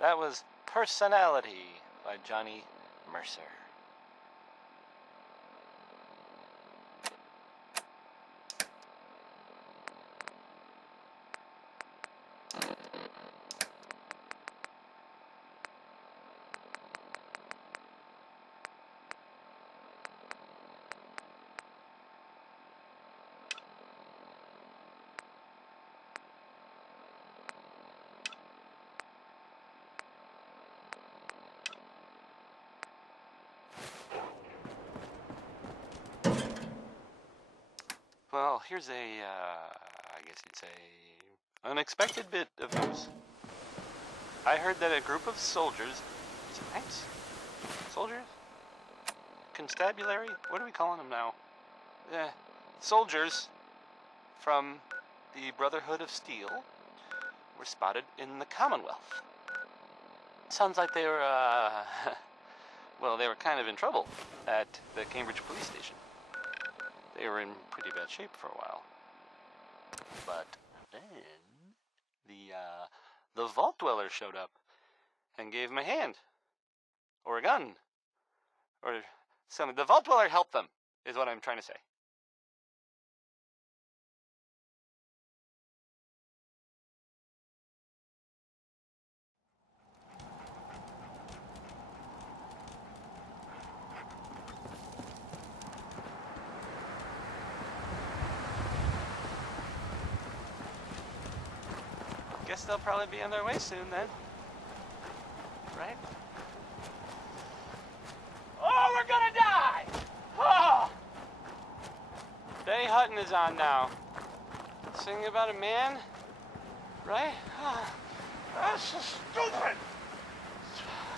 That was Personality by Johnny Mercer. Well, here's I guess you'd say, unexpected bit of news. I heard that a group of soldiers, is it knights? Soldiers? Constabulary? What are we calling them now? Soldiers from the Brotherhood of Steel were spotted in the Commonwealth. Sounds like they were, well, they were kind of in trouble at the Cambridge police station. They were in pretty bad shape for a while. But then the Vault Dweller showed up and gave them a hand. Or a gun. Or something. The Vault Dweller helped them, is what I'm trying to say. Guess they'll probably be on their way soon then. Right? Oh, we're gonna die! Oh! Betty Hutton is on now. Singing about a man? Right? Oh, that's so stupid!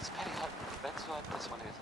It's Betty Hutton. That's what this one is.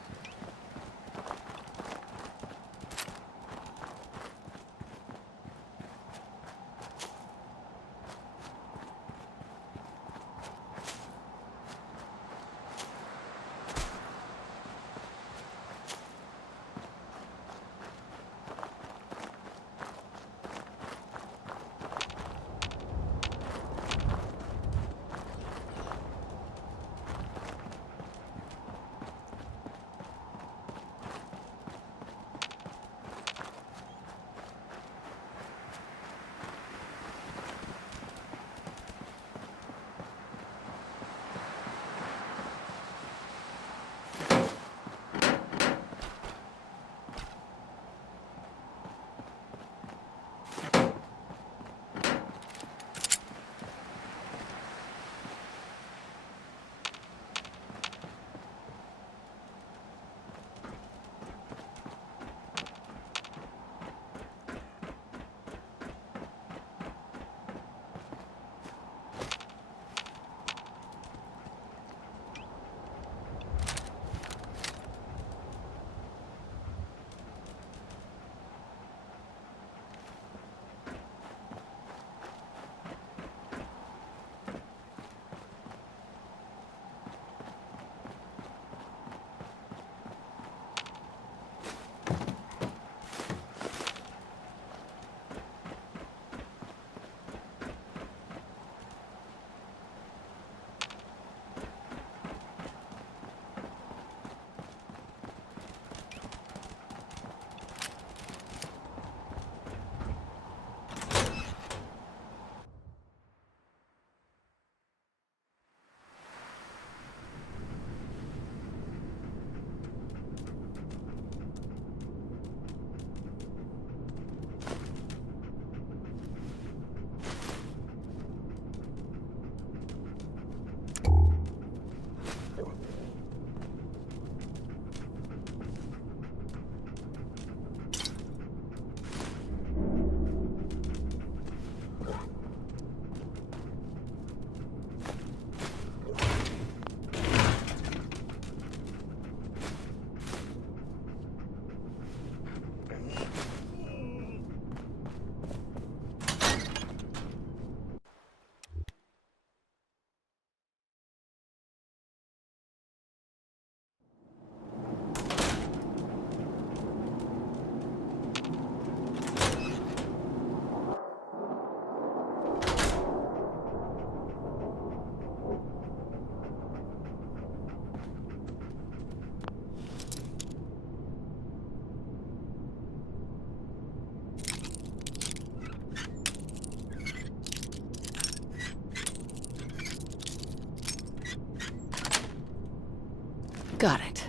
Got it.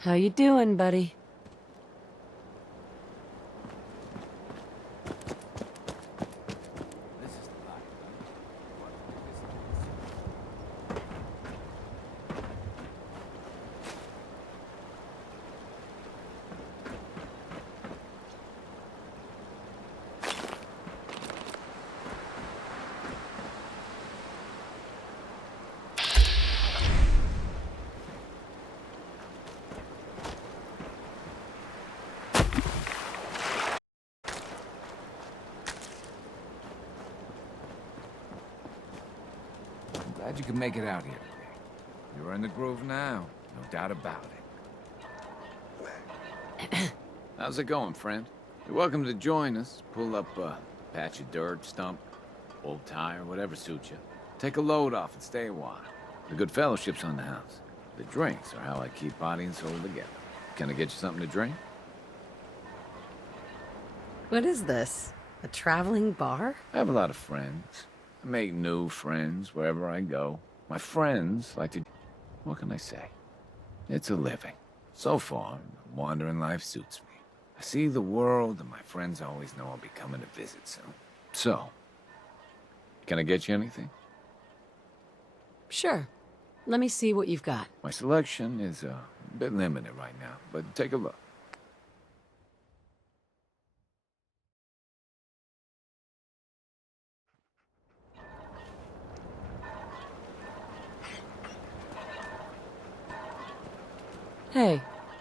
How you doing, buddy? Glad you could make it out here today. You're in the groove now, no doubt about it. How's it going, friend? You're welcome to join us. Pull up a patch of dirt, stump, old tire, whatever suits you. Take a load off and stay a while. The good fellowship's on the house. The drinks are how I keep body and soul together. Can I get you something to drink? What is this? A traveling bar? I have a lot of friends. I make new friends wherever I go. My friends like to... What can I say? It's a living. So far, wandering life suits me. I see the world, and my friends always know I'll be coming to visit soon. So, can I get you anything? Sure. Let me see what you've got. My selection is a bit limited right now, but take a look. Hey.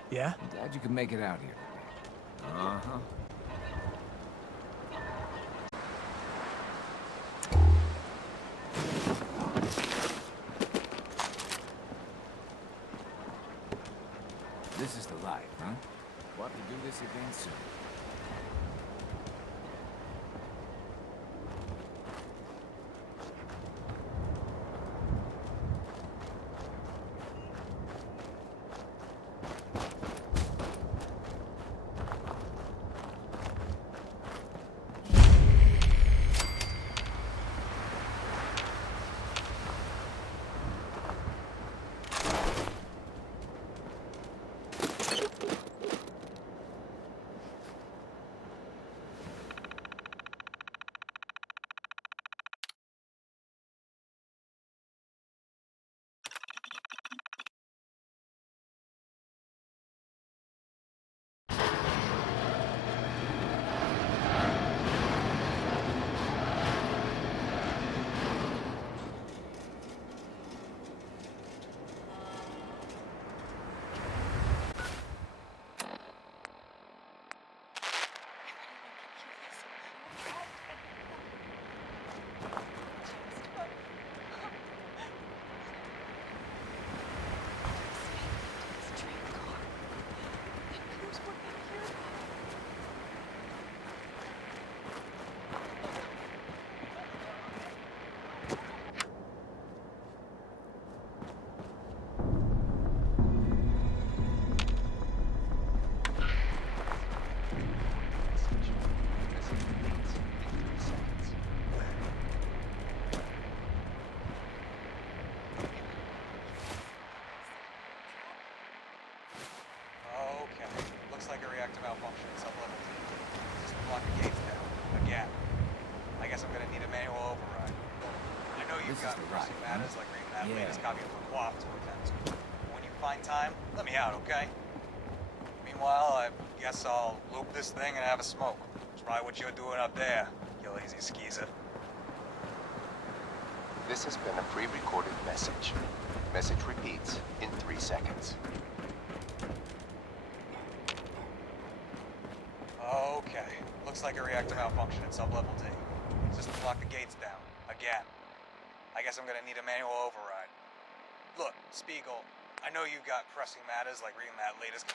Yeah? I'm glad you could make it out here today. Uh-huh. This is the life, huh? We'll have to do this again soon. Looks like a reactor malfunction at some level. Just block the gates down. Again. I guess I'm gonna need a manual override. I know you've got pressing matters like reading that latest copy of the Quaff to attend to. When you find time, let me out, okay? Meanwhile, I guess I'll loop this thing and have a smoke. Try what you're doing up there, you lazy skeezer. This has been a pre-recorded message. Message repeats in 3 seconds. Okay. Looks like a reactor malfunction at sub-level D. System locked the gates down. Again. I guess I'm gonna need a manual override. Look, Spiegel, I know you've got pressing matters like reading that latest...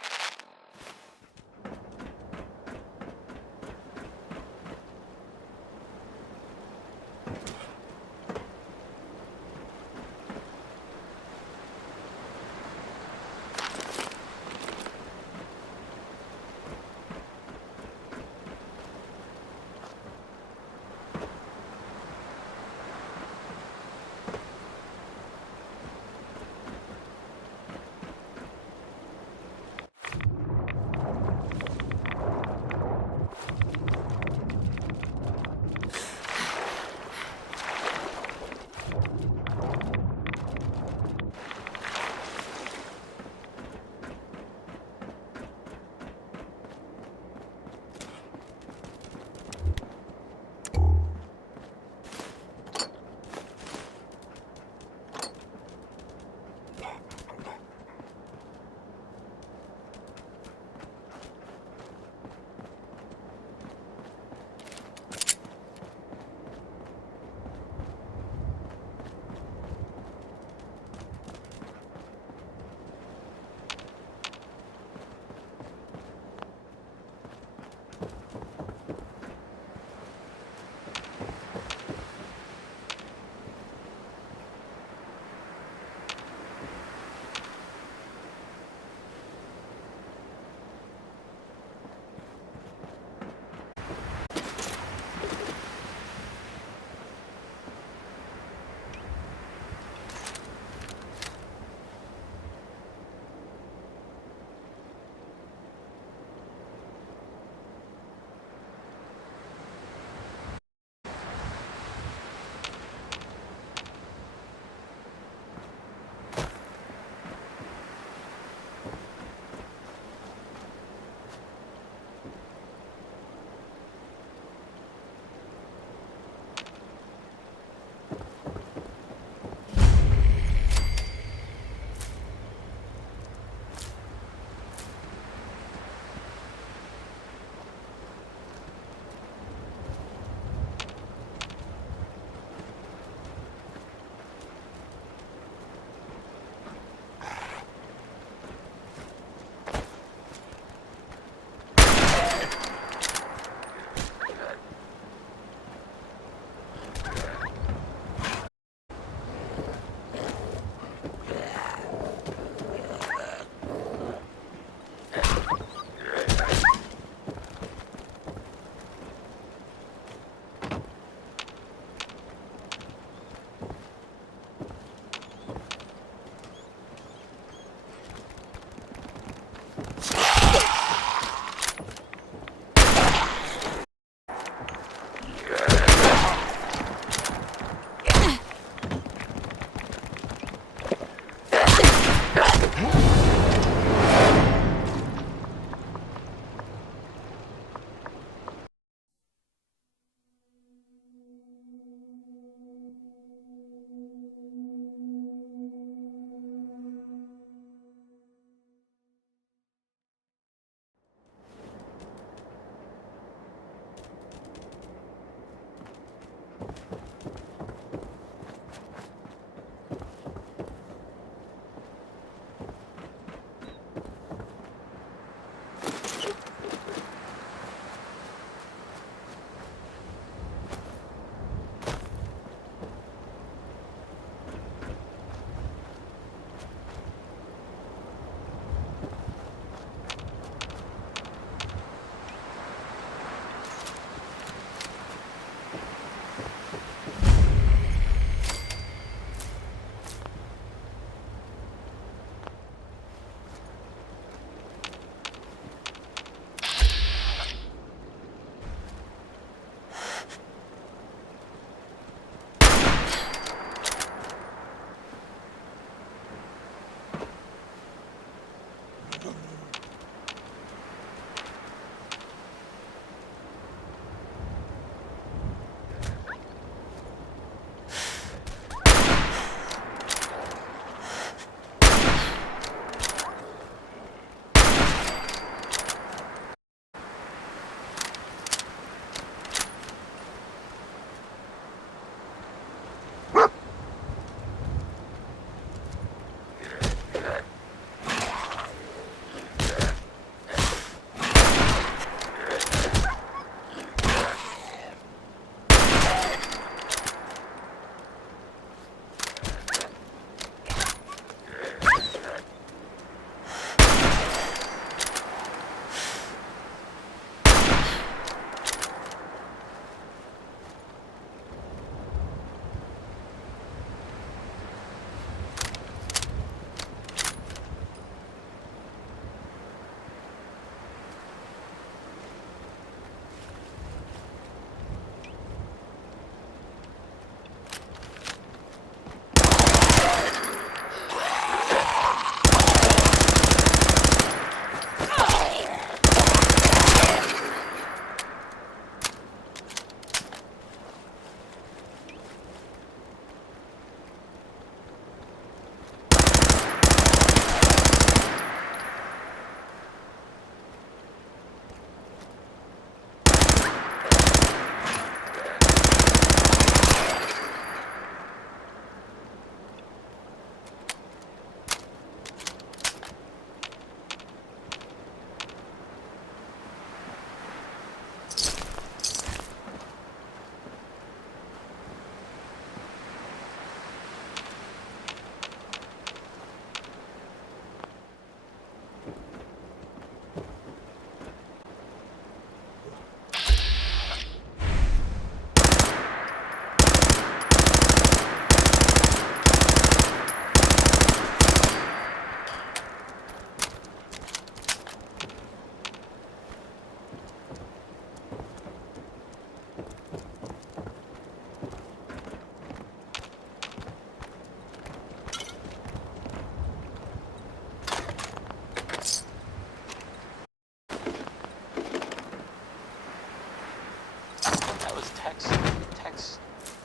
was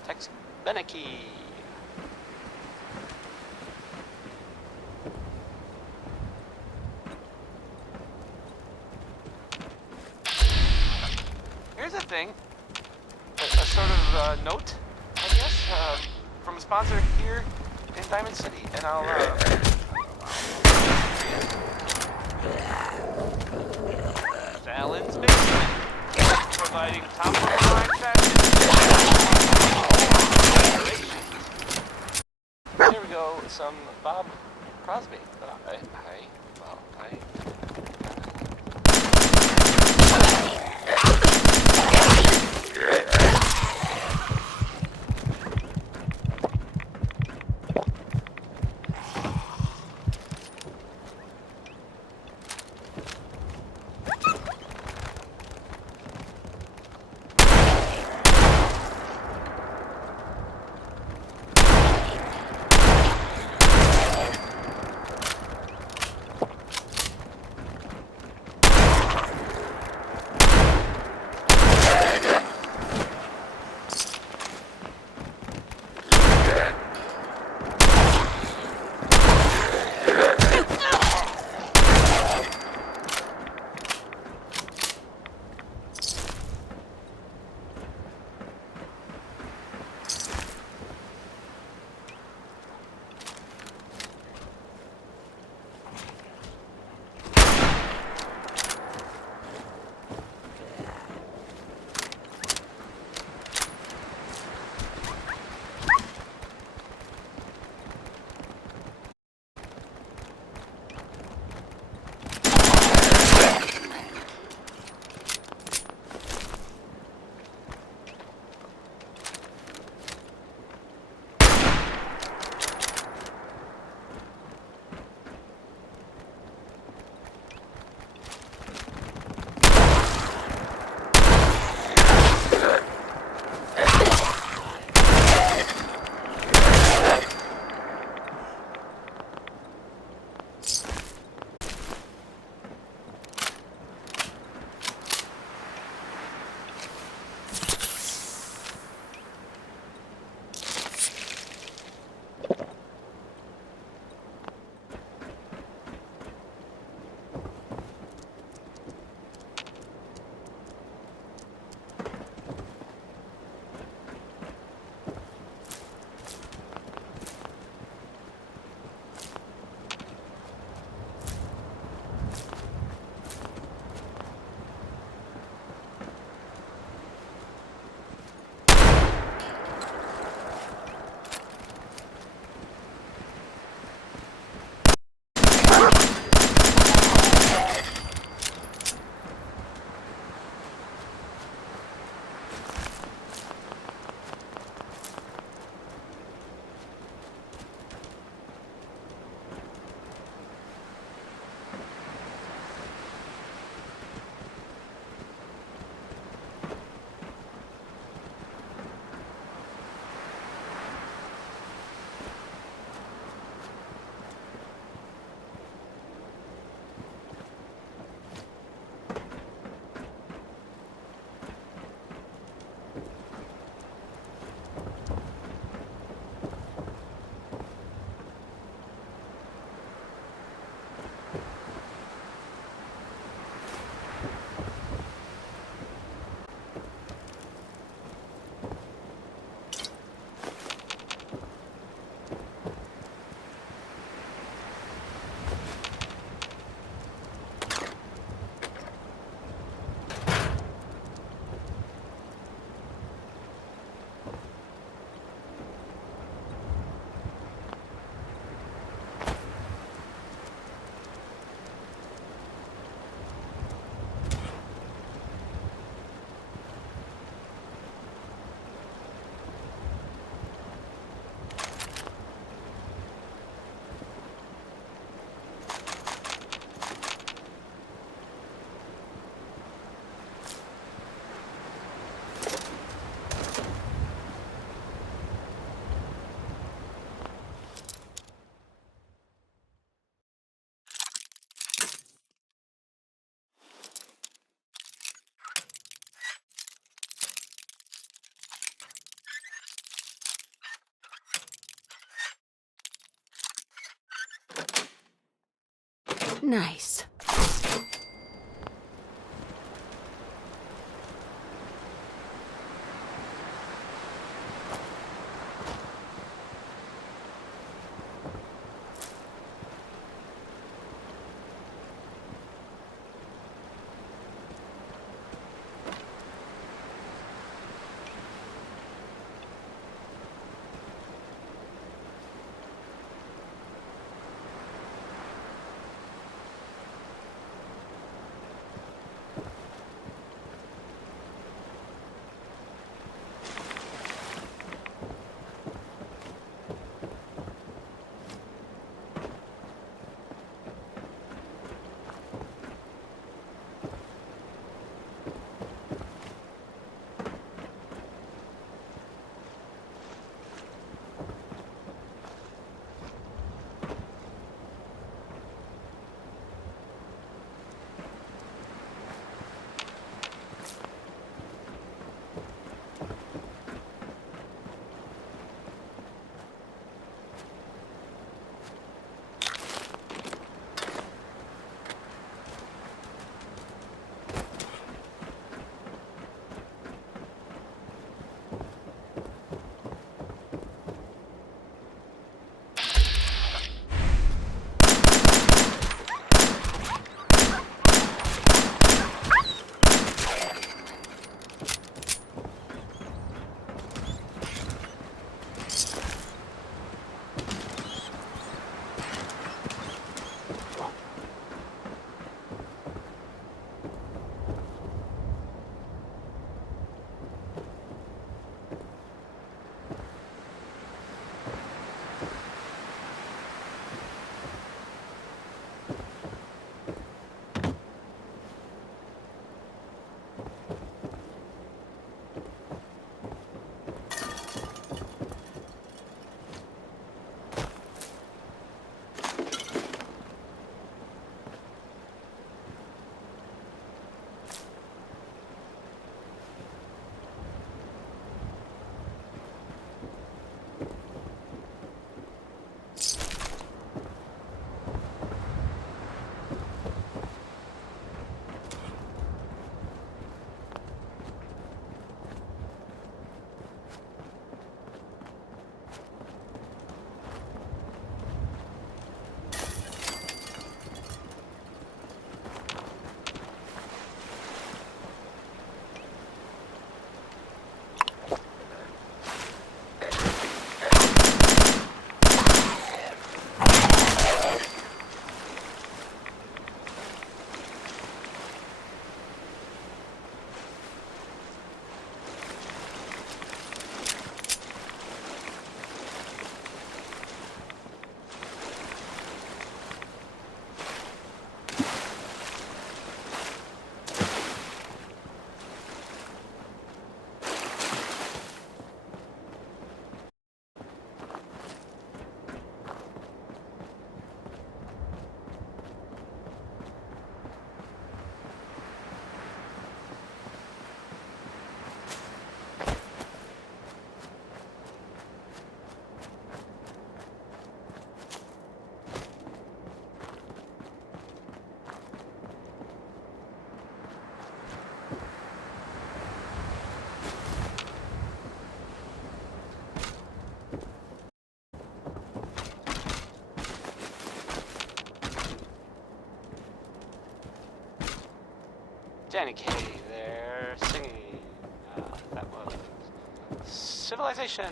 Tex Beneke. Here's a thing, a sort of note, I guess, from a sponsor here in Diamond City, and I'll Fallon's Basement, providing top-of-the-line fashion. Here we go, some Bob Crosby. Nice. Danny Kaye there singing. That was Civilization.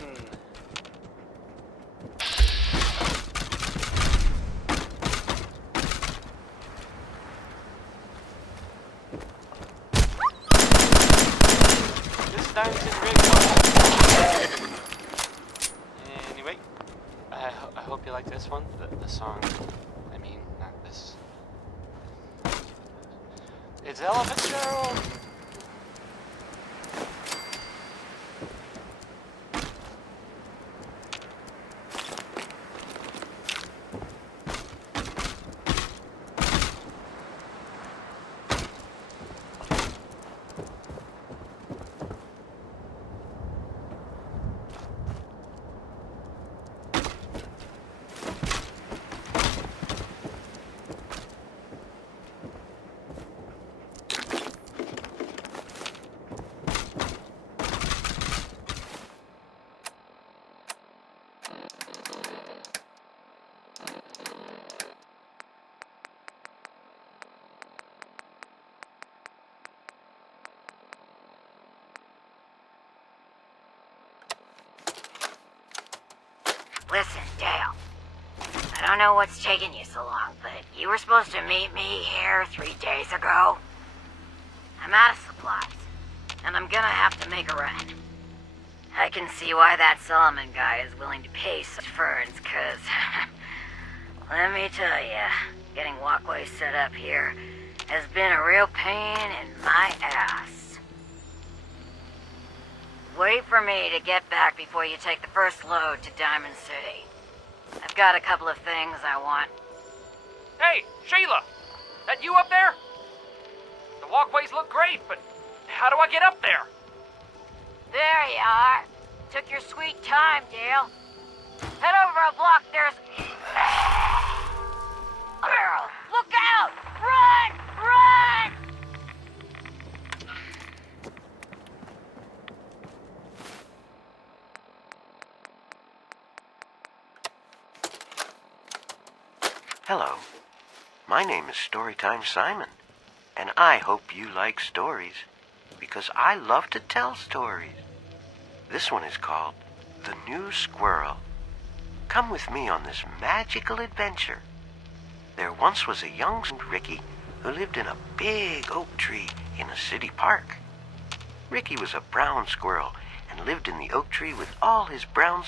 This time it's really fun. Anyway, I hope you like this one. The song. I mean, not this. It's Ella Fitzgerald. don't know what's taking you so long, but you were supposed to meet me here 3 days ago. I'm out of supplies, and I'm gonna have to make a run. I can see why that Solomon guy is willing to pay such ferns, cause... let me tell ya, getting walkways set up here has been a real pain in my ass. Wait for me to get back before you take the first load to Diamond City. I've got a couple of things I want. Hey, Sheila! That you up there? The walkways look great, but how do I get up there? There you are. Took your sweet time, Dale. Head over a block, there's... Girl, look out! Run! Run! Hello. My name is Storytime Simon, and I hope you like stories, because I love to tell stories. This one is called The New Squirrel. Come with me on this magical adventure. There once was a young Ricky who lived in a big oak tree in a city park. Ricky was a brown squirrel and lived in the oak tree with all his brown...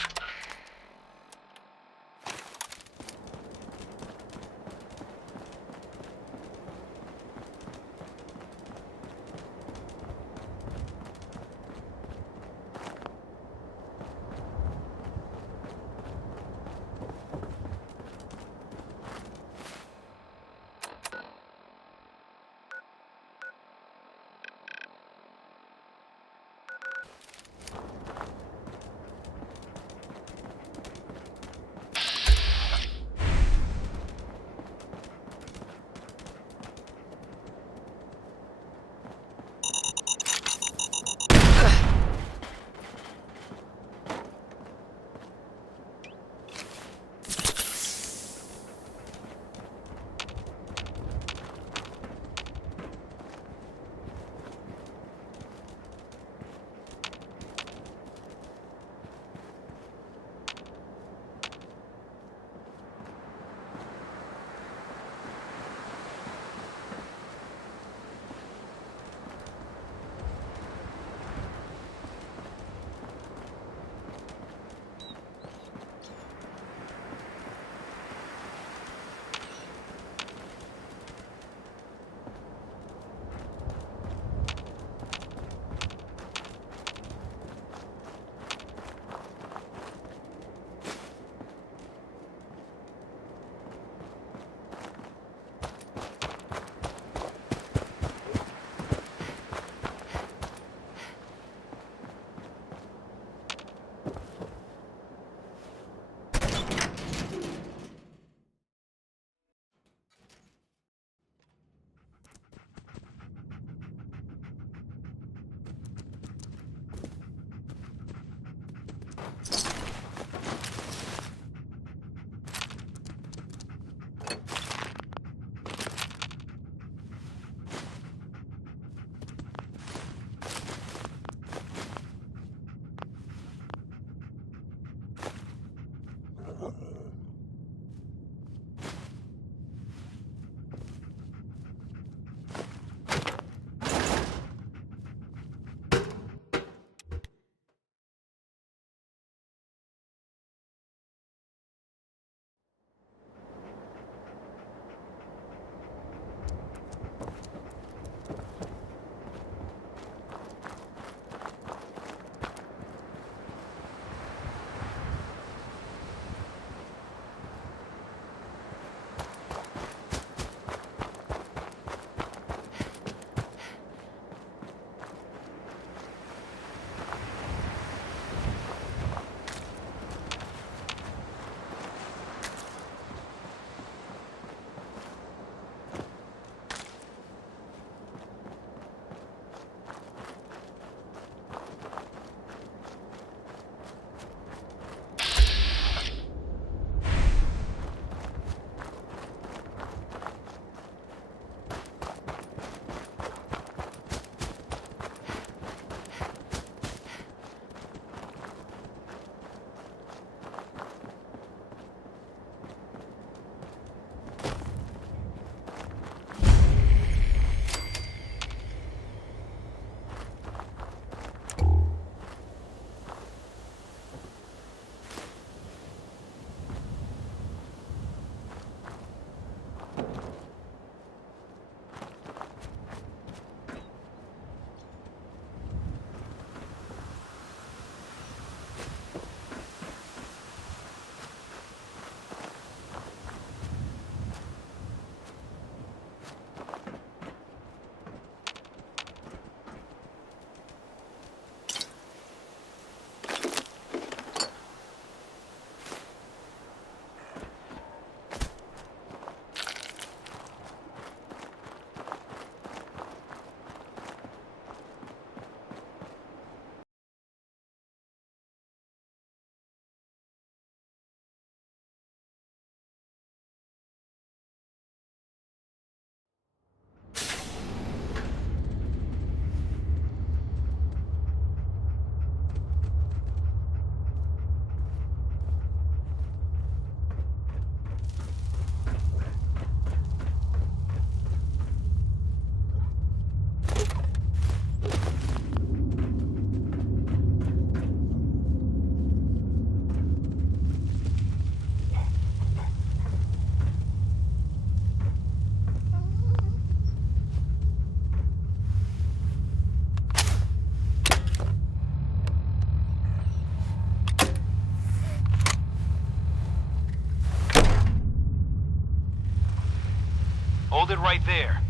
Hold it right there.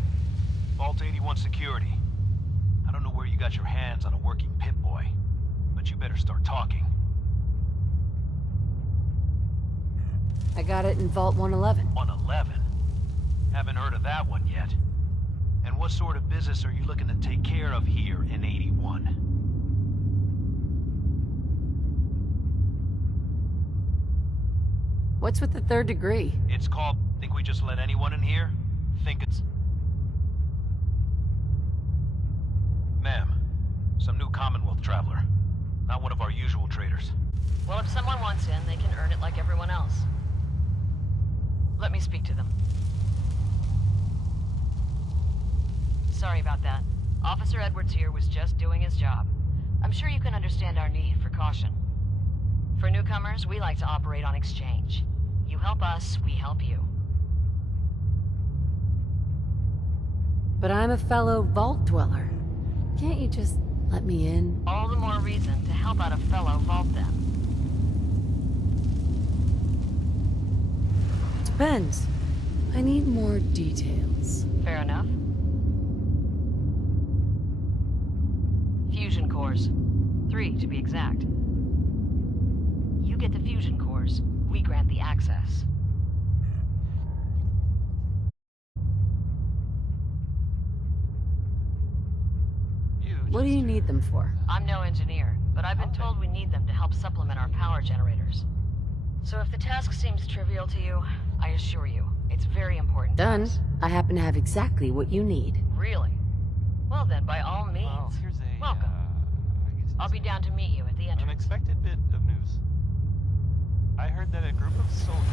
Vault 81 security. I don't know where you got your hands on a working Pip-Boy, but you better start talking. I got it in Vault 111. 111? Haven't heard of that one yet. And what sort of business are you looking to take care of here in 81? What's with the third degree? It's called... Think we just let anyone in here? Think it's... Ma'am, some new Commonwealth traveler. Not one of our usual traders. Well, if someone wants in, they can earn it like everyone else. Let me speak to them. Sorry about that. Officer Edwards here was just doing his job. I'm sure you can understand our need for caution. For newcomers, we like to operate on exchange. You help us, we help you. But I'm a fellow Vault Dweller. Can't you just let me in? All the more reason to help out a fellow Vault then. Depends. I need more details. Fair enough. Fusion cores. 3, to be exact. You get the fusion cores, we grant the access. What do you need them for? I'm no engineer, but I've been told we need them to help supplement our power generators. So if the task seems trivial to you, I assure you, it's very important to Done. us. I happen to have exactly what you need. Really? Well then, by all means, Well, here's a, welcome. I guess I'll be down to meet you at the an entrance. unexpected bit of news. I heard that a group of soldiers...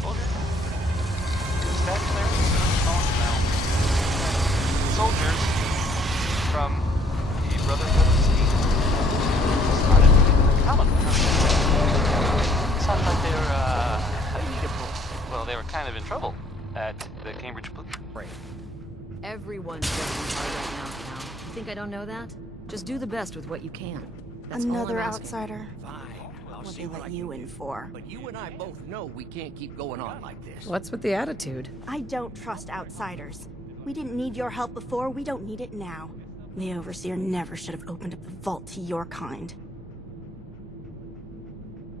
Soldiers? Statuary? Oh, no. Soldiers from the Brotherhood of Steel started the Commonwealth. Sounded like they were, well, they were kind of in trouble at the Cambridge Police. Right. Everyone's working hard right now, Cal. You think I don't know that? Just do the best with what you can. That's Another all I'm asking. outsider. Fine. I'll What see they what let I you can in do. for. But you and I both know we can't keep going on like this. What's with the attitude? I don't trust outsiders. We didn't need your help before, we don't need it now. The Overseer never should have opened up the vault to your kind.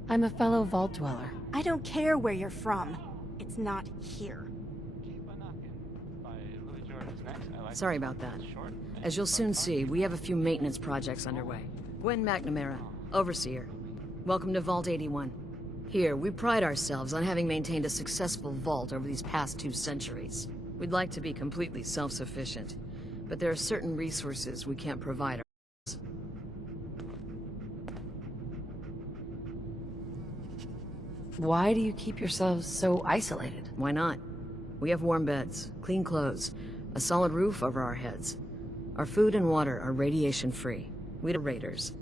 I'm a fellow Vault Dweller. I don't care where you're from. It's not here. Sorry about that. As you'll soon see, we have a few maintenance projects underway. Gwen McNamara, Overseer. Welcome to Vault 81. Here, we pride ourselves on having maintained a successful vault over these past 2 centuries. We'd like to be completely self-sufficient, but there are certain resources we can't provide ourselves. Why do you keep yourselves so isolated? Why not? We have warm beds, clean clothes, a solid roof over our heads. Our food and water are radiation-free. We're raiders.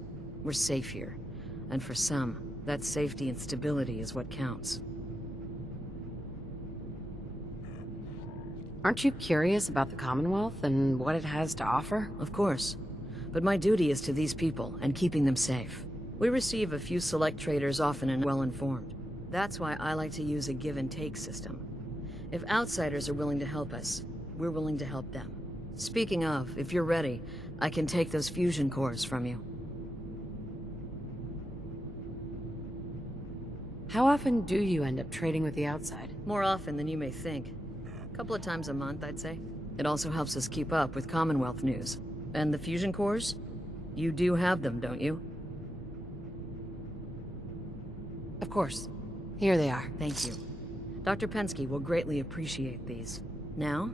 We're safe here. And for some, that safety and stability is what counts. Aren't you curious about the Commonwealth and what it has to offer? Of course. But my duty is to these people and keeping them safe. We receive a few select traders often and well-informed. That's why I like to use a give-and-take system. If outsiders are willing to help us, we're willing to help them. Speaking of, if you're ready, I can take those fusion cores from you. How often do you end up trading with the outside? More often than you may think. A couple of times a month, I'd say. It also helps us keep up with Commonwealth news. And the fusion cores? You do have them, don't you? Of course. Here they are. Thank you. Dr. Pensky will greatly appreciate these. Now,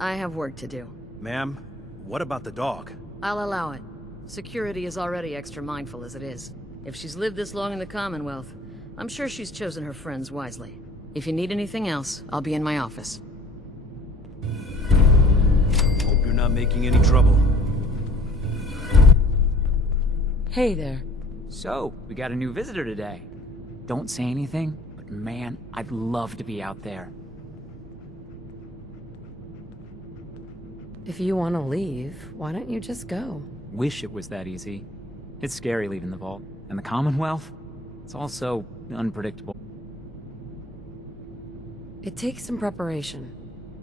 I have work to do. Ma'am, what about the dog? I'll allow it. Security is already extra mindful as it is. If she's lived this long in the Commonwealth, I'm sure she's chosen her friends wisely. If you need anything else, I'll be in my office. Hope you're not making any trouble. Hey there. So, we got a new visitor today. Don't say anything, but man, I'd love to be out there. If you want to leave, why don't you just go? Wish it was that easy. It's scary leaving the vault. And the Commonwealth? It's all so unpredictable. It takes some preparation.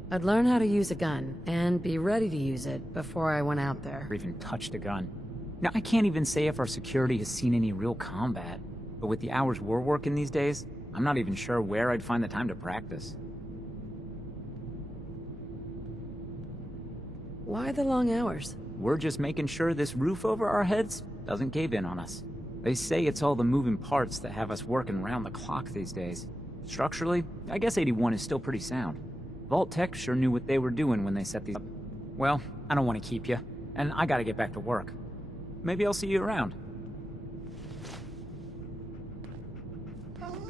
I'd learn how to use a gun, and be ready to use it before I went out there. Or even touched a gun. Now, I can't even say if our security has seen any real combat, but with the hours we're working these days, I'm not even sure where I'd find the time to practice. Why the long hours? We're just making sure this roof over our heads doesn't cave in on us. They say it's all the moving parts that have us working round the clock these days. Structurally, I guess 81 is still pretty sound. Vault Tech sure knew what they were doing when they set these up. Well, I don't want to keep you, and I gotta get back to work. Maybe I'll see you around.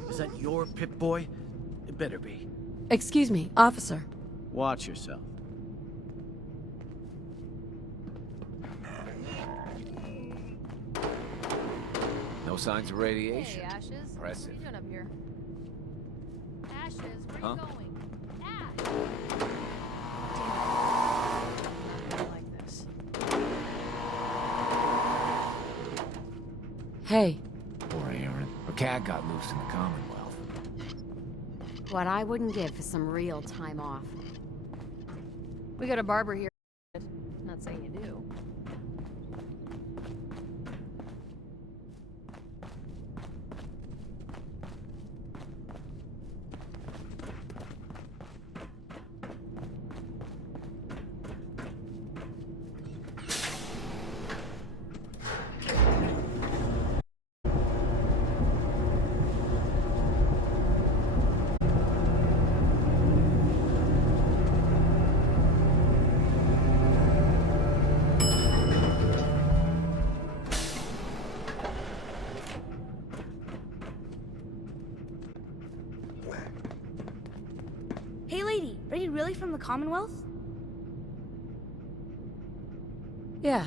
Is that your Pip-Boy? It better be. Excuse me, officer. Watch yourself. No signs of radiation. Hey, Ashes. Impressive. What are you doing up here? Ashes, where Huh? you going? Ash! Not like this. Hey, Poor Aaron. Her cat got loose in the Commonwealth. what I wouldn't give for some real time off. We got a barber here. Not saying you do. Hey lady, are you really from the Commonwealth? Yeah.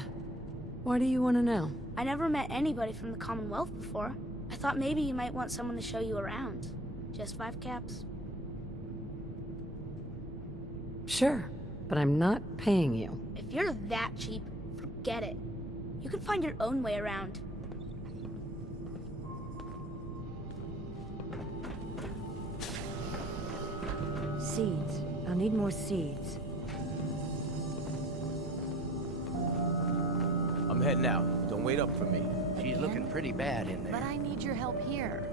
Why do you want to know? I never met anybody from the Commonwealth before. I thought maybe you might want someone to show you around. Just 5 caps. Sure, but I'm not paying you. If you're that cheap, forget it. You can find your own way around. Seeds. I'll need more seeds. I'm heading out. Don't wait up for me. She's looking pretty bad in But there. I need your help here.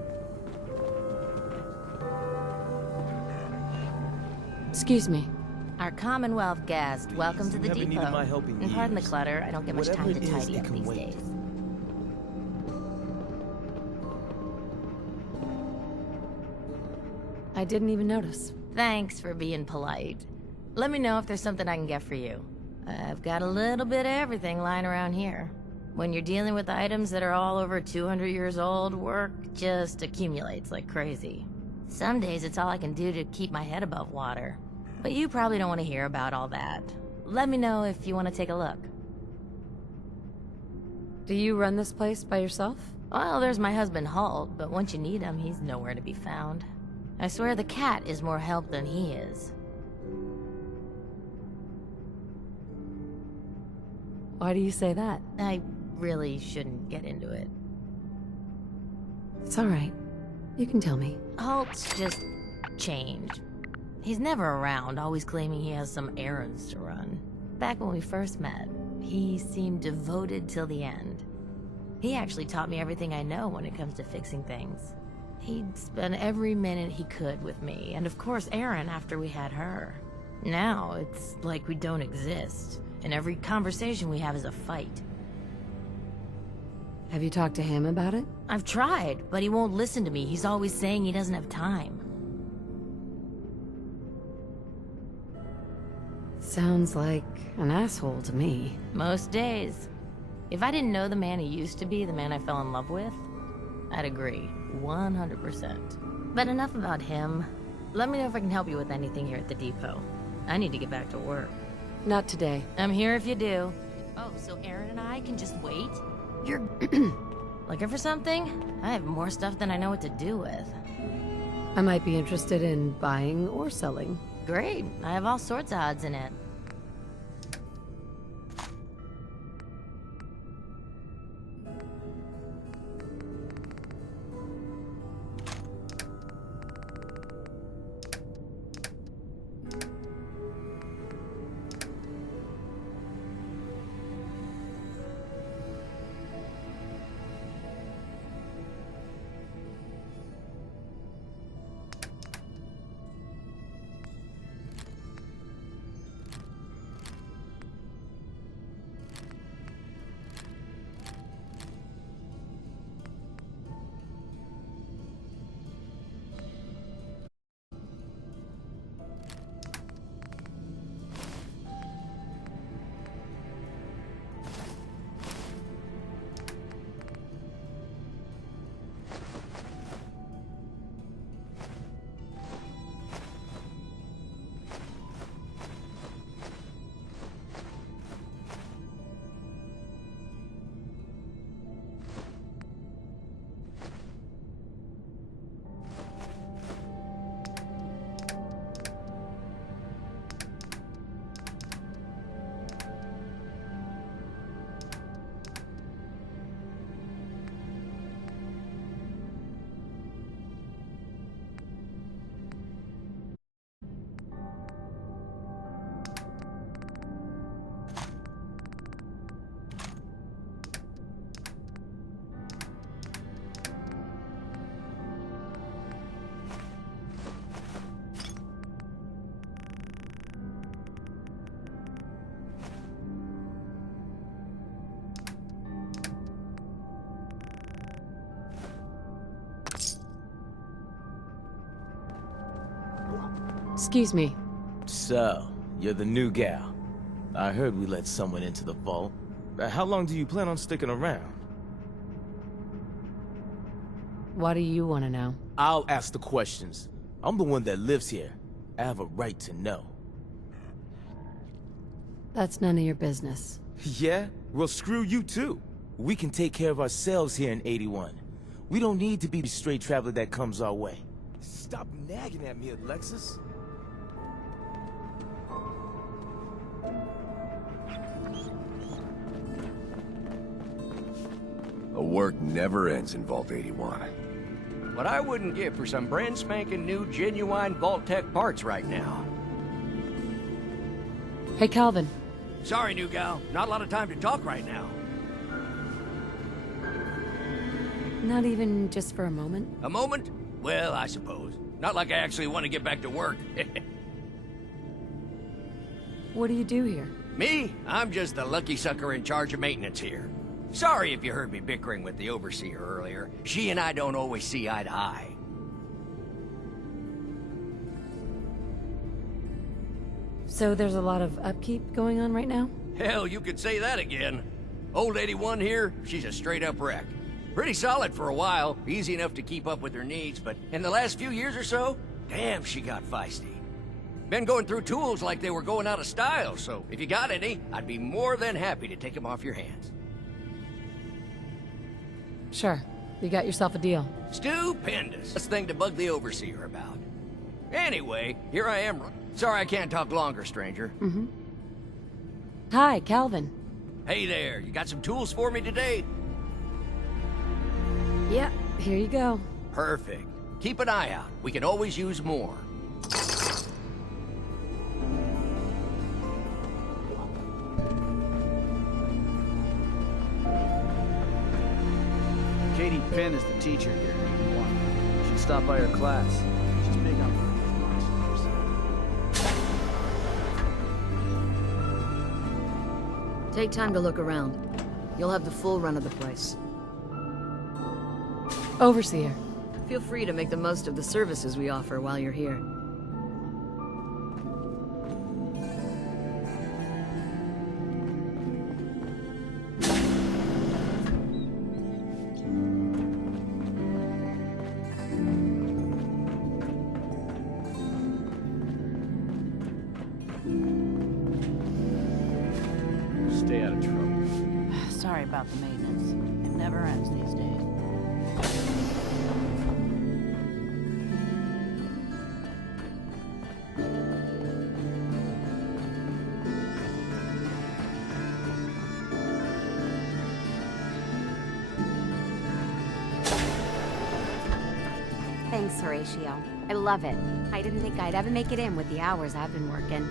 Excuse me. Our Commonwealth guest, welcome to the Haven't depot. needed my help in And pardon the years. clutter, I don't get much Whatever time to it is, tidy it up can these wait. days. I didn't even notice. Thanks for being polite. Let me know if there's something I can get for you. I've got a little bit of everything lying around here. When you're dealing with items that are all over 200 years old, work just accumulates like crazy. Some days it's all I can do to keep my head above water. But you probably don't want to hear about all that. Let me know if you want to take a look. Do you run this place by yourself? Well, there's my husband Holt, but once you need him, he's nowhere to be found. I swear the cat is more help than he is. Why do you say that? I really shouldn't get into it. It's all right. You can tell me. Holt's just changed. He's never around, always claiming he has some errands to run. Back when we first met, he seemed devoted till the end. He actually taught me everything I know when it comes to fixing things. He'd spend every minute he could with me, and of course Erin after we had her. Now, it's like we don't exist, and every conversation we have is a fight. Have you talked to him about it? I've tried, but he won't listen to me. He's always saying he doesn't have time. Sounds like an asshole to me. Most days. If I didn't know the man he used to be, the man I fell in love with, I'd agree, 100%. But enough about him. Let me know if I can help you with anything here at the depot. I need to get back to work. Not today. I'm here if you do. Oh, so Erin and I can just wait? You're looking for something? I have more stuff than I know what to do with. I might be interested in buying or selling. Great. I have all sorts of odds in it. Excuse me. So, you're the new gal. I heard we let someone into the vault. How long do you plan on sticking around? What do you want to know? I'll ask the questions. I'm the one that lives here. I have a right to know. That's none of your business. Yeah? Well, screw you too. We can take care of ourselves here in 81. We don't need to be the straight traveler that comes our way. Stop nagging at me, Alexis. The work never ends in Vault 81. What I wouldn't give for some brand spanking new genuine Vault-Tec parts right now. Hey, Calvin. Sorry, new gal. Not a lot of time to talk right now. Not even just for a moment? A moment? Well, I suppose. Not like I actually want to get back to work. What do you do here? Me? I'm just the lucky sucker in charge of maintenance here. Sorry if you heard me bickering with the overseer earlier. She and I don't always see eye to eye. So there's a lot of upkeep going on right now? Hell, you could say that again. Old 81 here, she's a straight-up wreck. Pretty solid for a while, easy enough to keep up with her needs, but in the last few years or so, damn, she got feisty. Been going through tools like they were going out of style, so if you got any, I'd be more than happy to take them off your hands. Sure. You got yourself a deal. Stupendous. Best thing to bug the overseer about. Anyway, here I am. Sorry I can't talk longer, stranger. Mm-hmm. Hi, Calvin. Hey there, you got some tools for me today? Yeah, here you go. Perfect. Keep an eye out. We can always use more. Katie Penn is the teacher here in 81. You should stop by her class. She's big on Take time to look around. You'll have the full run of the place. Overseer. Feel free to make the most of the services we offer while you're here. Stay out of trouble. Sorry about the maintenance. It never ends these days. Thanks, Horatio. I love it. I didn't think I'd ever make it in with the hours I've been working.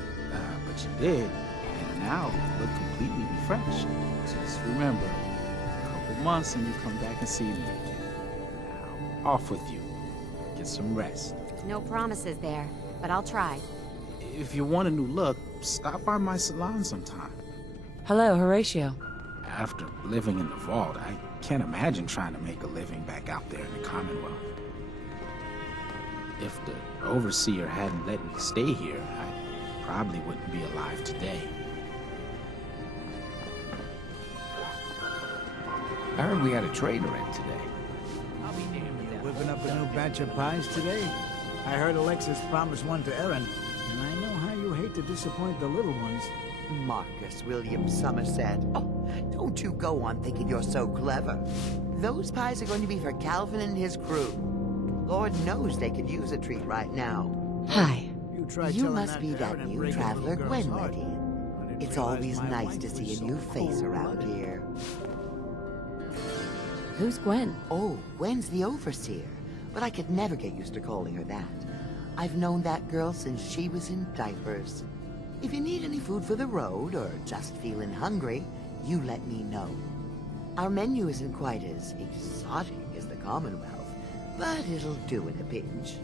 But you did. And now you look completely refreshed. Just remember, a couple months and you come back and see me again. Now, off with you. Get some rest. No promises there, but I'll try. If you want a new look, stop by my salon sometime. Hello, Horatio. After living in the vault, I can't imagine trying to make a living back out there in the Commonwealth. If the Overseer hadn't let me stay here, I probably wouldn't be alive today. I heard we had a trader in today. Whipping up a new batch of pies today? I heard Alexis promised one to Erin, and I know how you hate to disappoint the little ones. Marcus William Somerset. Oh, don't you go on thinking you're so clever. Those pies are going to be for Calvin and his crew. Lord knows they could use a treat right now. Hi. You must be that new traveler Gwen let in. It's always nice to see a new face around here. Who's Gwen? Oh, Gwen's the overseer, but I could never get used to calling her that. I've known that girl since she was in diapers. If you need any food for the road, or just feeling hungry, you let me know. Our menu isn't quite as exotic as the Commonwealth, but it'll do in a pinch.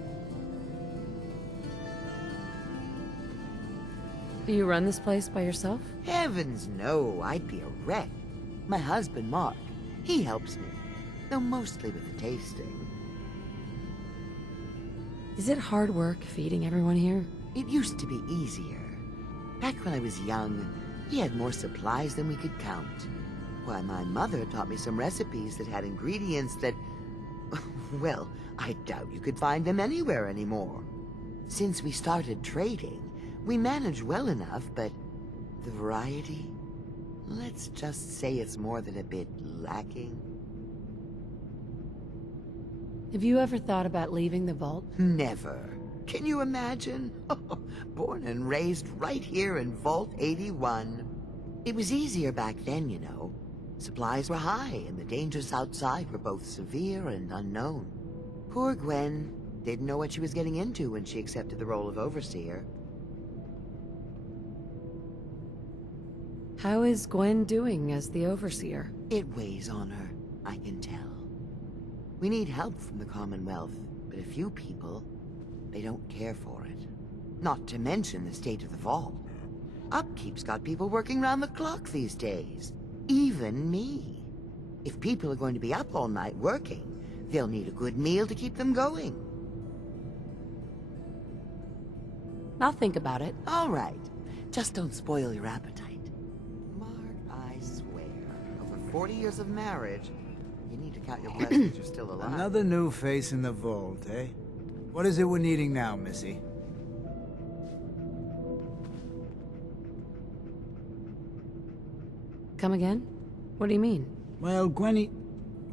Do you run this place by yourself? Heavens no, I'd be a wreck. My husband, Mark, he helps me, though mostly with the tasting. Is it hard work feeding everyone here? It used to be easier. Back when I was young, we had more supplies than we could count. Why, my mother taught me some recipes that had ingredients that... well, I doubt you could find them anywhere anymore. Since we started trading, we managed well enough, but the variety... let's just say it's more than a bit lacking. Have you ever thought about leaving the vault? Never. Can you imagine? Born and raised right here in Vault 81. It was easier back then, you know. Supplies were high, and the dangers outside were both severe and unknown. Poor Gwen didn't know what she was getting into when she accepted the role of Overseer. How is Gwen doing as the Overseer? It weighs on her, I can tell. We need help from the Commonwealth, but a few people, they don't care for it. Not to mention the state of the vault. Upkeep's got people working round the clock these days. Even me. If people are going to be up all night working, they'll need a good meal to keep them going. I'll think about it. All right. Just don't spoil your appetite. Mark, I swear, over 40 years of marriage, you need to count your blessings you're still alive. Another new face in the vault, eh? What is it we're needing now, Missy? Come again? What do you mean? Well, Gwenny...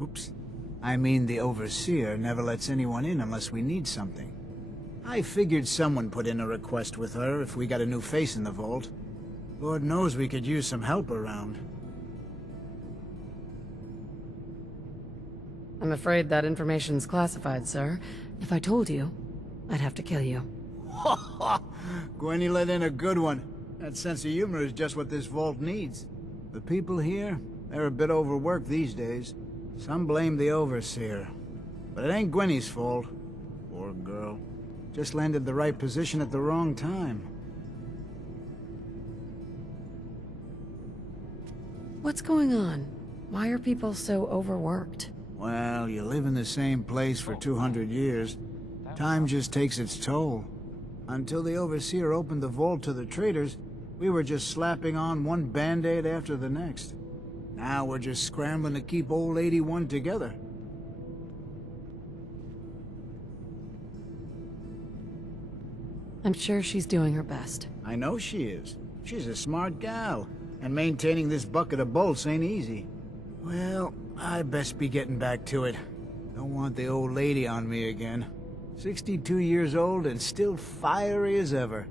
Oops. I mean the Overseer never lets anyone in unless we need something. I figured someone put in a request with her if we got a new face in the vault. Lord knows we could use some help around. I'm afraid that information's classified, sir. If I told you, I'd have to kill you. Gwenny let in a good one. That sense of humor is just what this vault needs. The people here, they're a bit overworked these days. Some blame the Overseer. But it ain't Gwenny's fault. Poor girl. Just landed the right position at the wrong time. What's going on? Why are people so overworked? Well, you live in the same place for 200 years. Time just takes its toll. Until the Overseer opened the vault to the traders, we were just slapping on one band-aid after the next. Now we're just scrambling to keep old 81 together. I'm sure she's doing her best. I know she is. She's a smart gal. And maintaining this bucket of bolts ain't easy. Well, I best be getting back to it. Don't want the old lady on me again. 62 years old and still fiery as ever.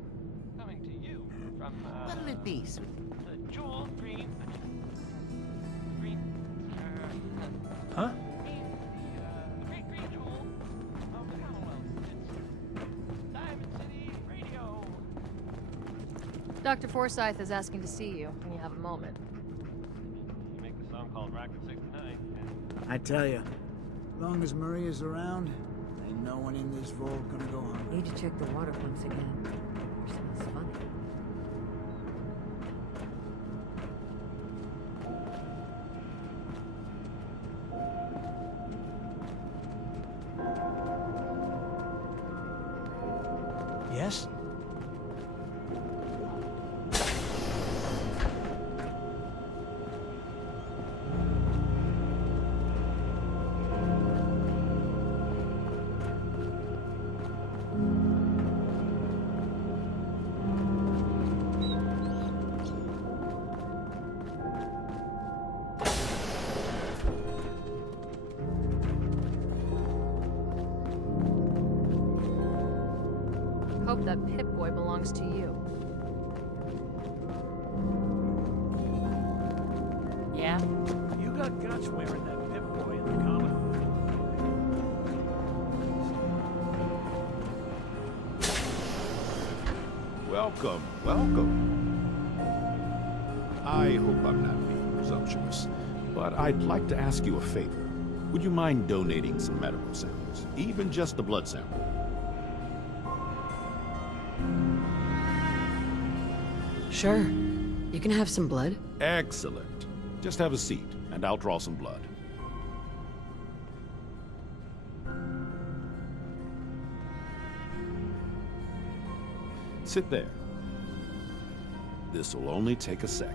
Coming to you from, What'll it be, sweet? the Jewel Green... Huh? The Great Green Jewel of the Commonwealth. It's Diamond City Radio. Dr. Forsyth is asking to see you when you have a moment. You make the song called Rocket 69, and I tell you, as long as Maria's around, ain't no one in this vault gonna go hungry. Need to check the water pumps again. It smells funny. Yes? Hope that Pip-Boy belongs to you. Yeah? You got guts wearing that Pip-Boy in the common. Welcome, welcome. I hope I'm not being presumptuous, but I'd like to ask you a favor. Would you mind donating some medical samples, even just a blood sample? Sure. You can have some blood. Excellent. Just have a seat, and I'll draw some blood. Sit there. This'll only take a sec.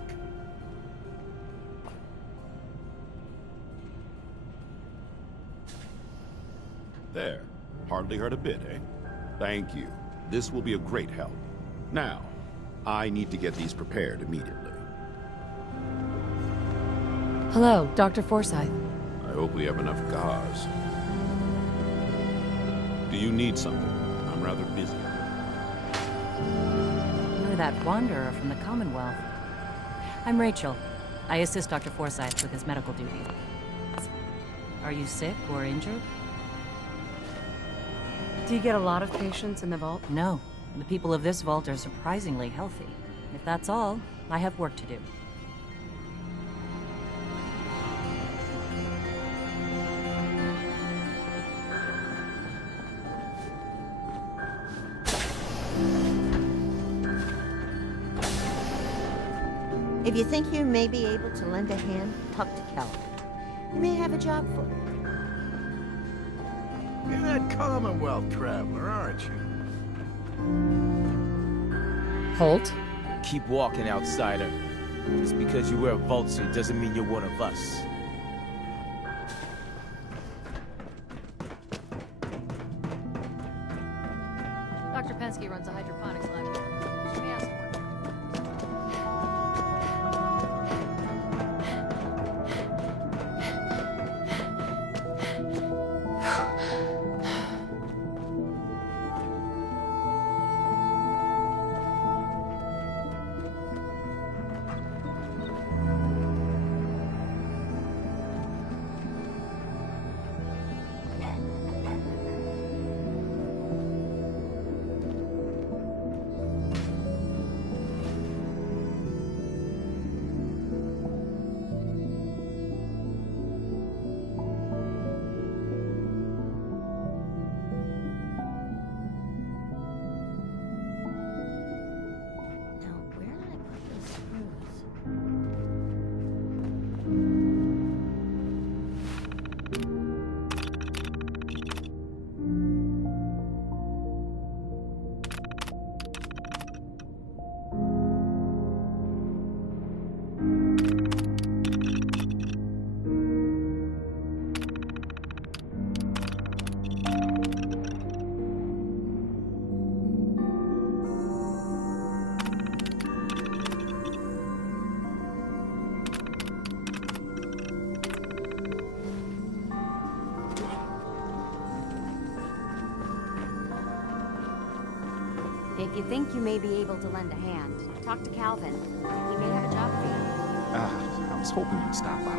There. Hardly hurt a bit, eh? Thank you. This will be a great help. Now, I need to get these prepared immediately. Hello, Dr. Forsyth. I hope we have enough gauze. Do you need something? I'm rather busy. You're that wanderer from the Commonwealth. I'm Rachel. I assist Dr. Forsyth with his medical duties. Are you sick or injured? Do you get a lot of patients in the vault? No. The people of this vault are surprisingly healthy. If that's all, I have work to do. If you think you may be able to lend a hand, talk to Calvin. You may have a job for you. You're that Commonwealth traveler, aren't you? Holt? Keep walking, outsider. Just because you wear a vault suit doesn't mean you're one of us. Dr. Pensky runs a hydroponics lab here. She may have some work. If you think you may be able to lend a hand, talk to Calvin. He may have a job for you. I was hoping you'd stop by.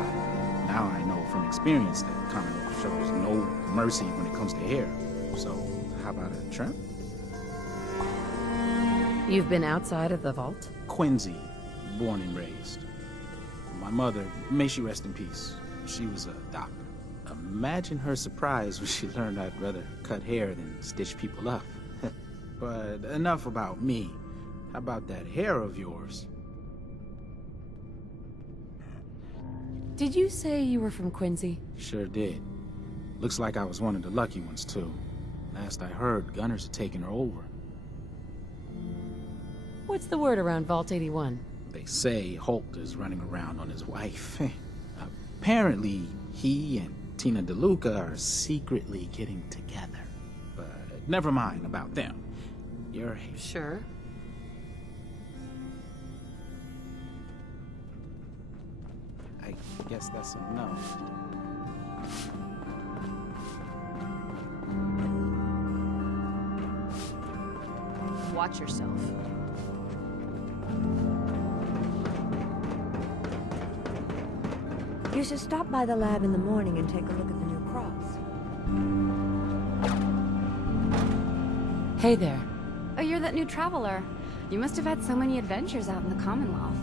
Now I know from experience that Commonwealth shows no mercy when it comes to hair. So, how about a trim? You've been outside of the vault? Quincy, born and raised. My mother, may she rest in peace, she was a doctor. Imagine her surprise when she learned I'd rather cut hair than stitch people up. But enough about me. How about that hair of yours? Did you say you were from Quincy? Sure did. Looks like I was one of the lucky ones, too. Last I heard, Gunners had taken her over. What's the word around Vault 81? They say Holt is running around on his wife. Apparently, he and Tina DeLuca are secretly getting together. But never mind about them. You're... Sure. I guess that's enough. Watch yourself. You should stop by the lab in the morning and take a look at the new cross. Hey there. Oh, you're that new traveler. You must have had so many adventures out in the Commonwealth.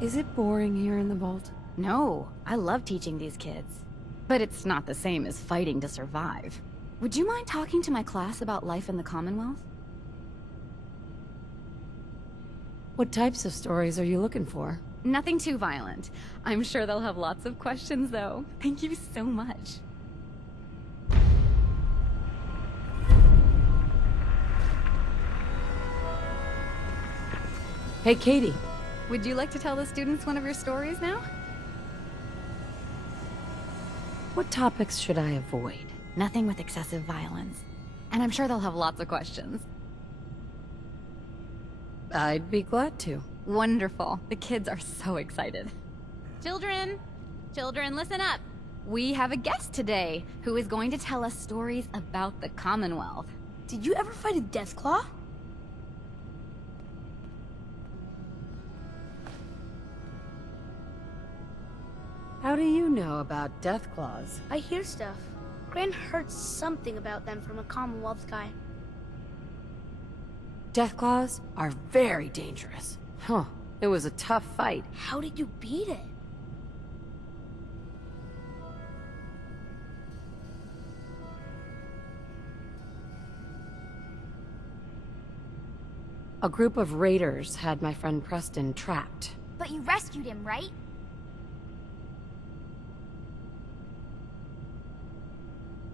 Is it boring here in the vault? No, I love teaching these kids. But it's not the same as fighting to survive. Would you mind talking to my class about life in the Commonwealth? What types of stories are you looking for? Nothing too violent. I'm sure they'll have lots of questions, though. Thank you so much. Hey, Katie. Would you like to tell the students one of your stories now? What topics should I avoid? Nothing with excessive violence. And I'm sure they'll have lots of questions. I'd be glad to. Wonderful. The kids are so excited. Children! Children, listen up! We have a guest today who is going to tell us stories about the Commonwealth. Did you ever fight a Deathclaw? How do you know about Deathclaws? I hear stuff. Gran heard something about them from a Commonwealth guy. Deathclaws are very dangerous. Huh. It was a tough fight. How did you beat it? A group of raiders had my friend Preston trapped. But you rescued him, right?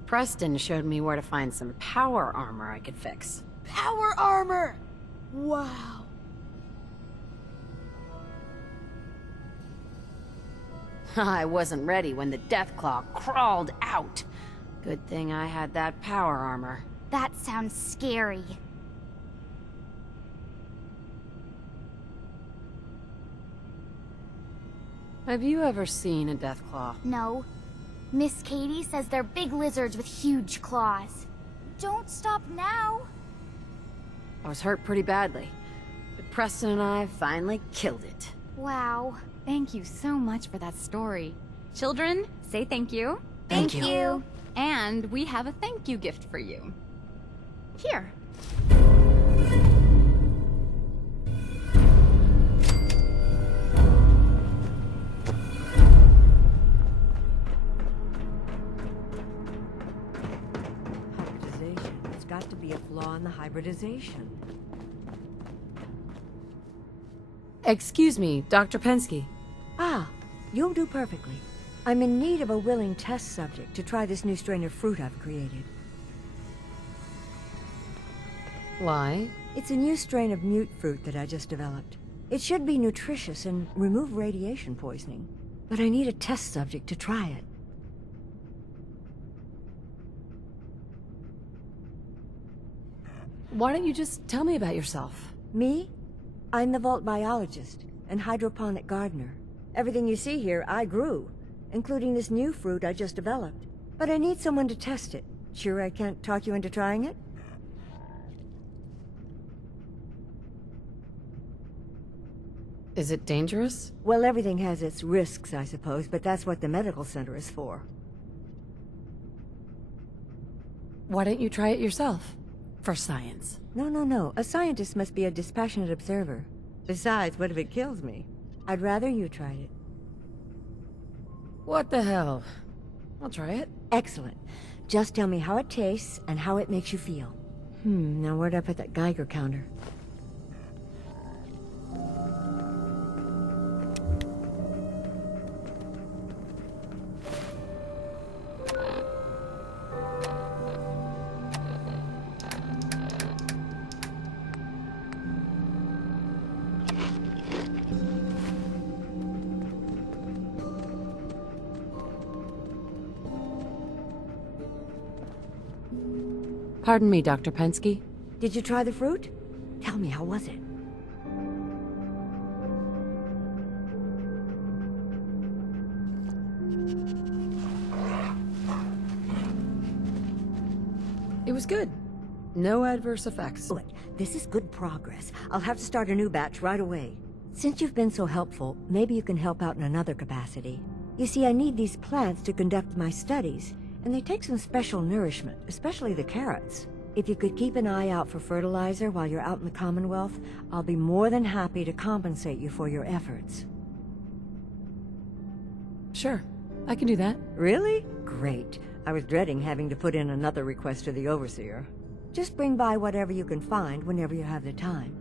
Preston showed me where to find some power armor I could fix. Power armor! Wow. I wasn't ready when the Deathclaw crawled out. Good thing I had that power armor. That sounds scary. Have you ever seen a Deathclaw? No. Miss Katie says they're big lizards with huge claws. Don't stop now. I was hurt pretty badly, but Preston and I finally killed it. Wow. Thank you so much for that story. Children, say thank you. Thank you. And we have a thank you gift for you. Here. Hybridization. It's got to be a flaw in the hybridization. Excuse me, Dr. Pensky. Ah, you'll do perfectly. I'm in need of a willing test subject to try this new strain of fruit I've created. Why? It's a new strain of mute fruit that I just developed. It should be nutritious and remove radiation poisoning. But I need a test subject to try it. Why don't you just tell me about yourself? Me? I'm the vault biologist and hydroponic gardener. Everything you see here, I grew, including this new fruit I just developed. But I need someone to test it. Sure I can't talk you into trying it? Is it dangerous? Well, everything has its risks, I suppose, but that's what the medical center is for. Why don't you try it yourself? For science. No. A scientist must be a dispassionate observer. Besides, what if it kills me? I'd rather you tried it. What the hell? I'll try it. Excellent. Just tell me how it tastes and how it makes you feel. Now where'd I put that Geiger counter? Pardon me, Dr. Pensky. Did you try the fruit? Tell me, how was it? It was good. No adverse effects. Good. This is good progress. I'll have to start a new batch right away. Since you've been so helpful, maybe you can help out in another capacity. You see, I need these plants to conduct my studies, and they take some special nourishment, especially the carrots. If you could keep an eye out for fertilizer while you're out in the Commonwealth, I'll be more than happy to compensate you for your efforts. Sure, I can do that. Really? Great. I was dreading having to put in another request to the Overseer. Just bring by whatever you can find whenever you have the time.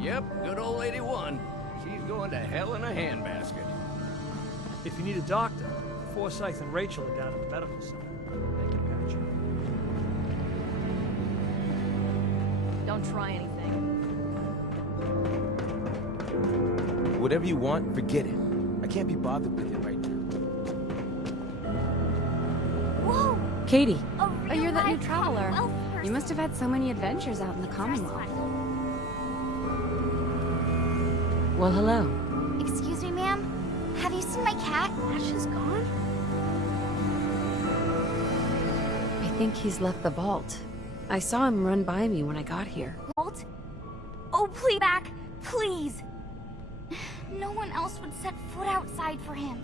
Yep, good old Lady One. She's going to hell in a handbasket. If you need a doctor, Forsyth and Rachel are down at the medical center. They can patch you. Don't try anything. Whatever you want, forget it. I can't be bothered with it right now. Whoa! Katie. Oh, you're that new traveler. You must have had so many adventures out in the Commonwealth. Well, hello. Excuse me, ma'am? Have you seen my cat? Ash is gone? I think he's left the vault. I saw him run by me when I got here. Holt? Oh, please, back! Please! No one else would set foot outside for him.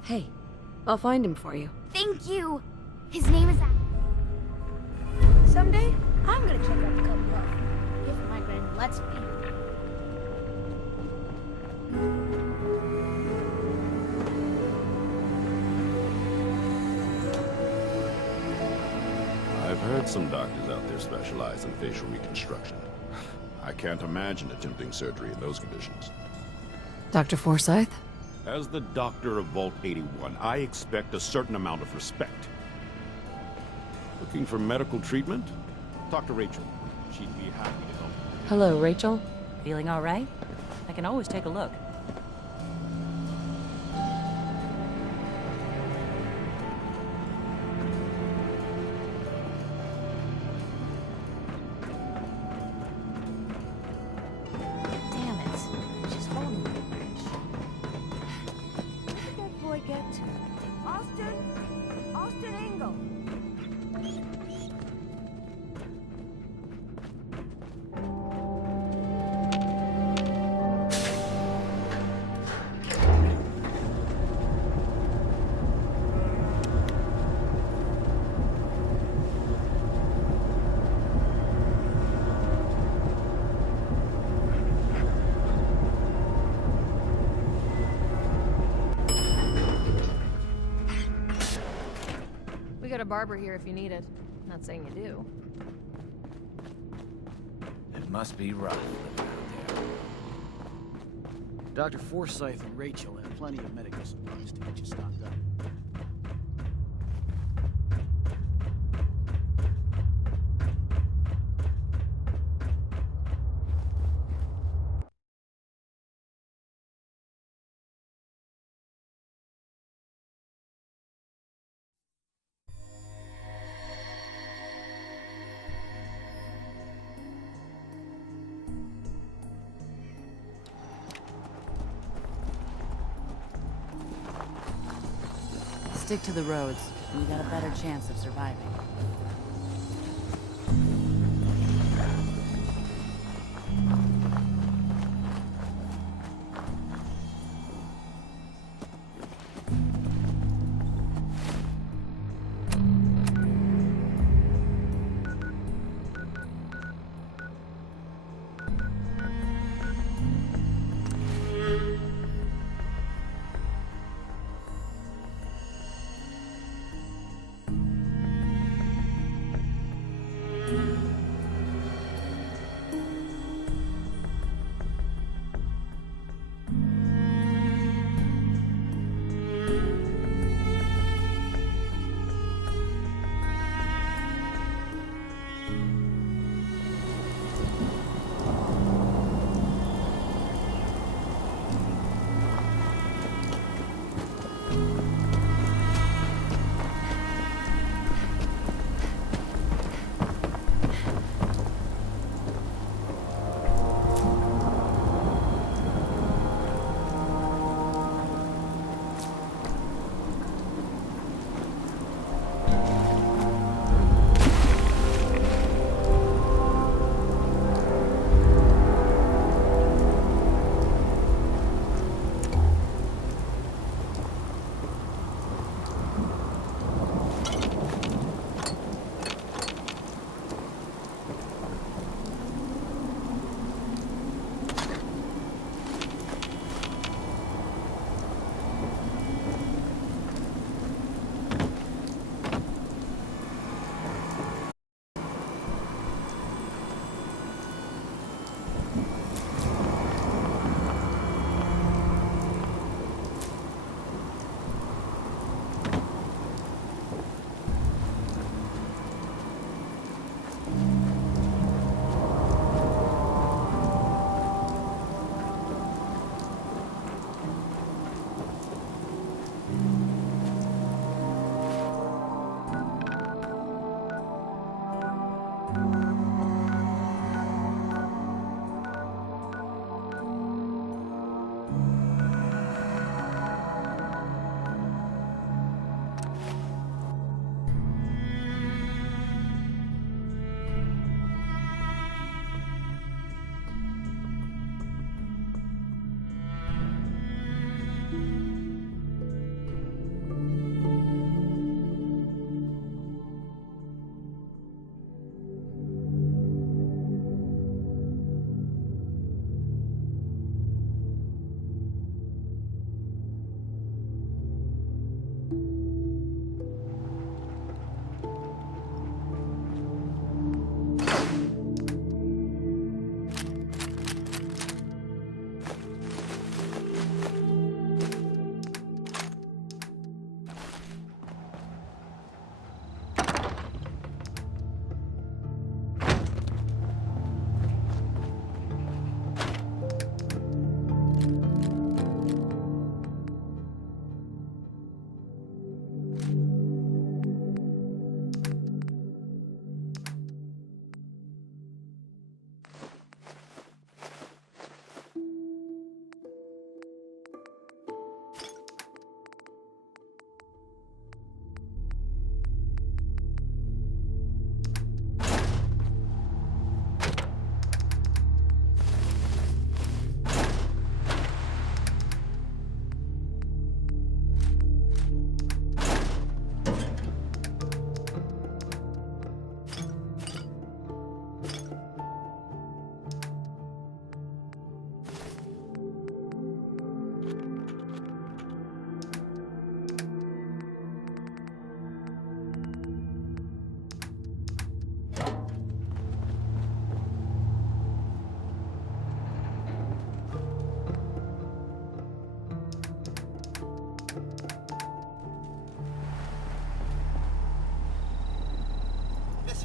Hey, I'll find him for you. Thank you! His name is Someday, I'm gonna check out the Commonwealth. If my granny lets me. I've heard some doctors out there specialize in facial reconstruction. I can't imagine attempting surgery in those conditions. Dr. Forsyth? As the doctor of Vault 81, I expect a certain amount of respect. Looking for medical treatment? Talk to Rachel. She'd be happy to help. Hello, Rachel. Feeling all right? I can always take a look. Damn it. She's holding the bridge. Where did that boy get to? Austin? Austin Engel. We got a barber here if you need it. Not saying you do. It must be rough living out there. Dr. Forsyth and Rachel have plenty of medical supplies to get you stocked up. Stick to the roads, and you got a better chance of surviving.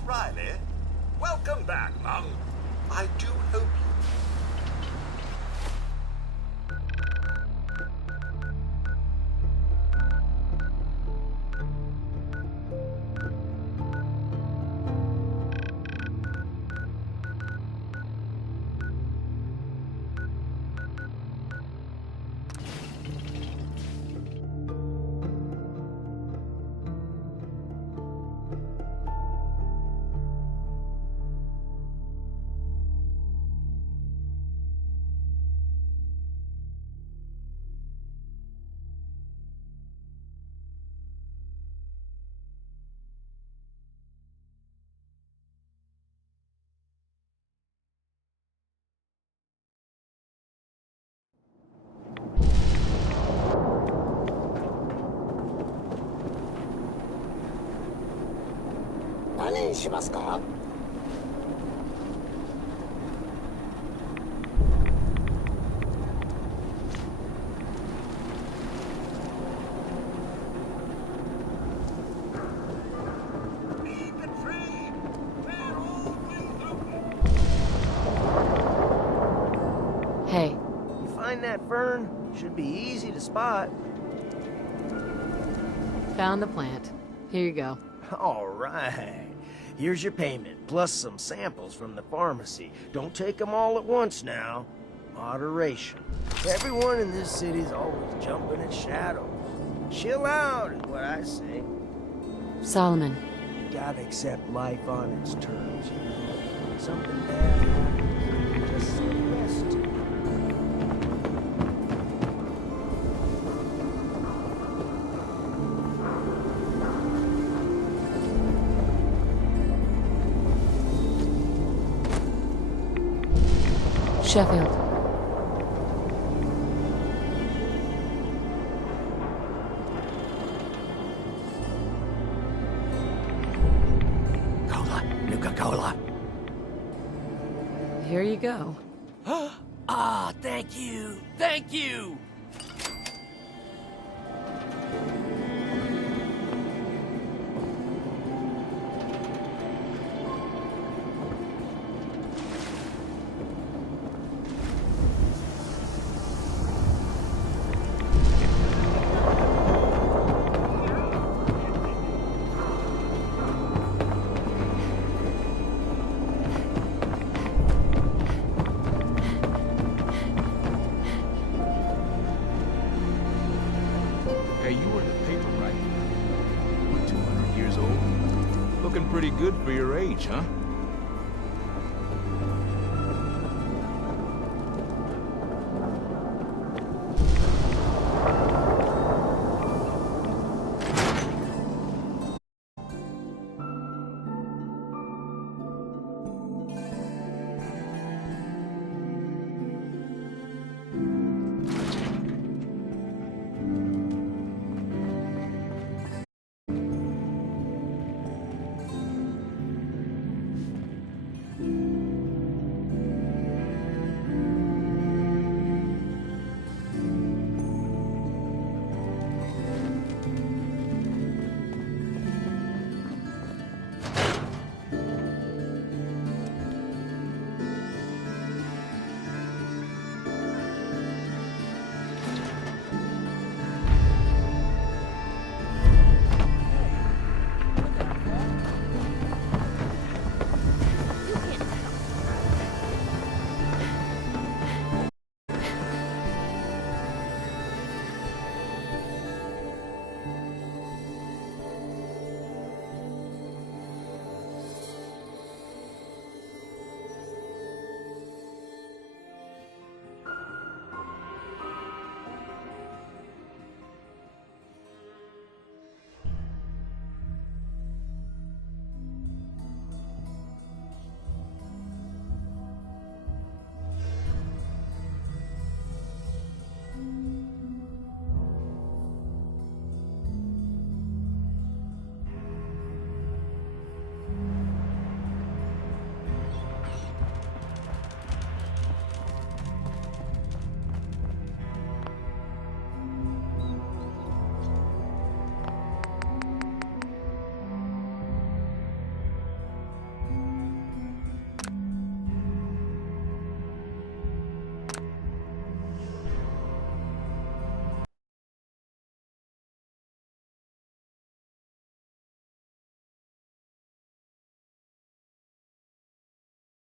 Riley. Welcome back, Mum. I do hope you... Hey. You find that fern? Should be easy to spot. Found the plant. Here you go. All right. Here's your payment, plus some samples from the pharmacy. Don't take them all at once now. Moderation. Everyone in this city's always jumping at shadows. Chill out is what I say. Solomon. You gotta accept life on its terms, you know. Something bad happens, just say yes to it. Sheffield. Cola. Nuka-Cola. Here you go. Ah, thank you. Thank you. Hey, you were in the paper, right? What, 200 years old? Looking pretty good for your age, huh?